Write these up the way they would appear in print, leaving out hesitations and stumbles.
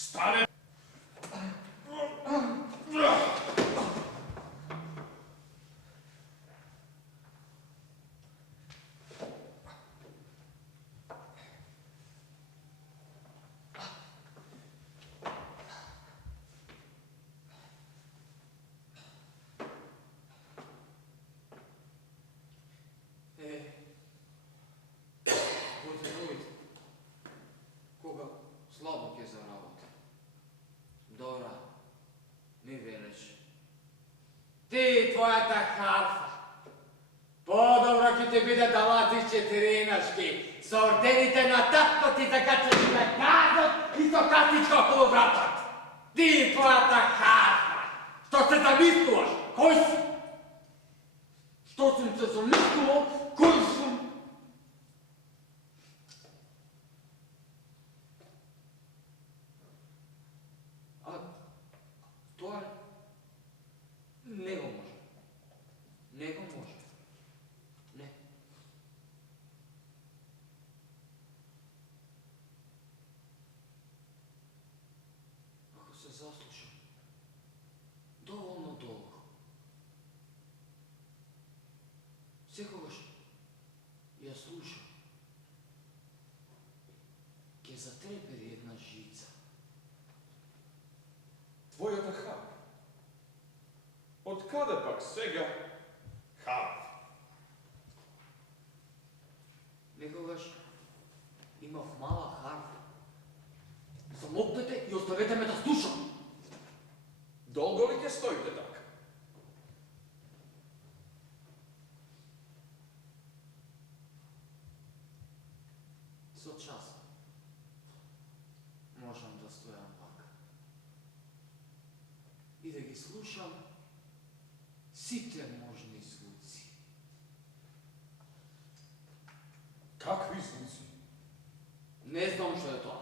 Stane! Koga slabog je za работа. Дора, ми велеш. Ти, твоята харфа. По-добро ќе ти биде да лазиш четиринашки, со ордените на татко ти закачаш на газот и со касичка около вратот. Ти, твоята харфа. Што се замислуваш? Кој си? Што сум се замислувал? Кој сум? Тоа не го може. Не го може. Не. Ако се заслушам доволно долго, секогаш ја слушам, ќе затрепери една жица. Твоята харфа. Od kada pak сега харфа? Некогаш имав мала харфа. Замолкнете и оставете ме да слушам. Долго ли ќе стоите така? Со час можам да стојам вака и да ги слушам сите можни звуци. Какви звуци? Не знам што е тоа.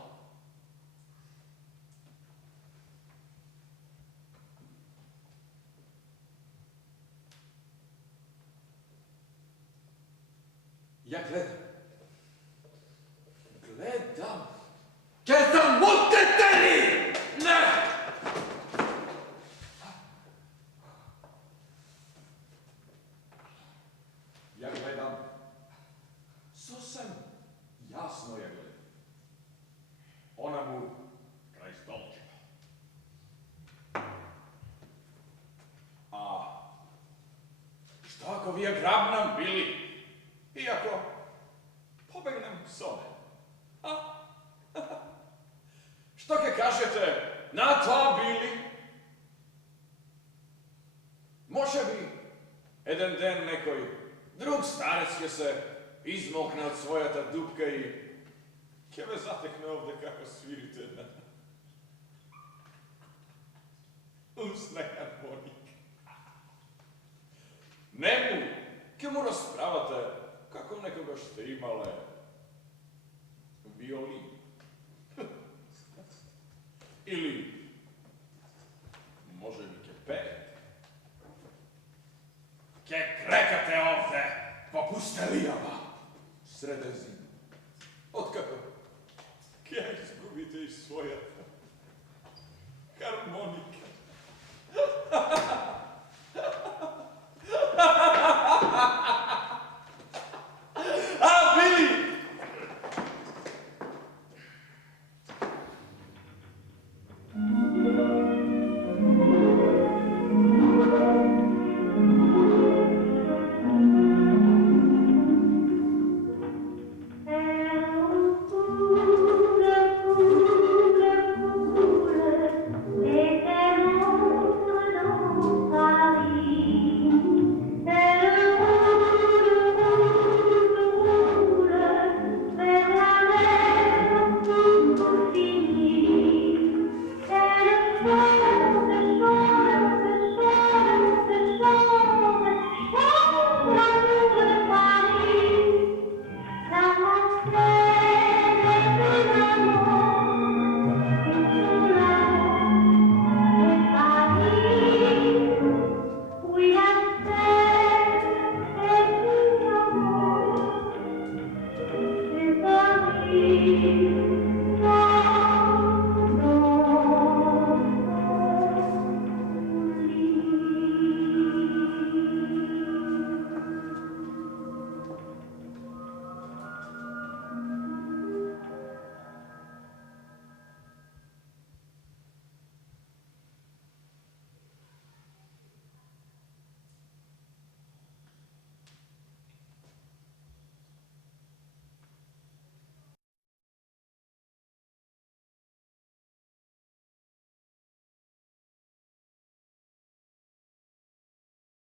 Ја гледам. Гледам. Ќе замолкнете ли? Не! Ја гледам. Сосем јасно ја гледам. Она му крај столчето. А што ако вие грабнам били? Иако побегнем со не? А? Што ќе кажете на тоа били? Може би еден ден некој друг старец ќе се измолкне од својата дупка и ќе ме затекне овде како свирите на усна хармоника. Нему ќе му расправате како некогаш сте имале виолин. Или може би ќе пеете. Ќе крекате овде по пустелијава среде зима. Откако ќе изгубите и својата хармоника.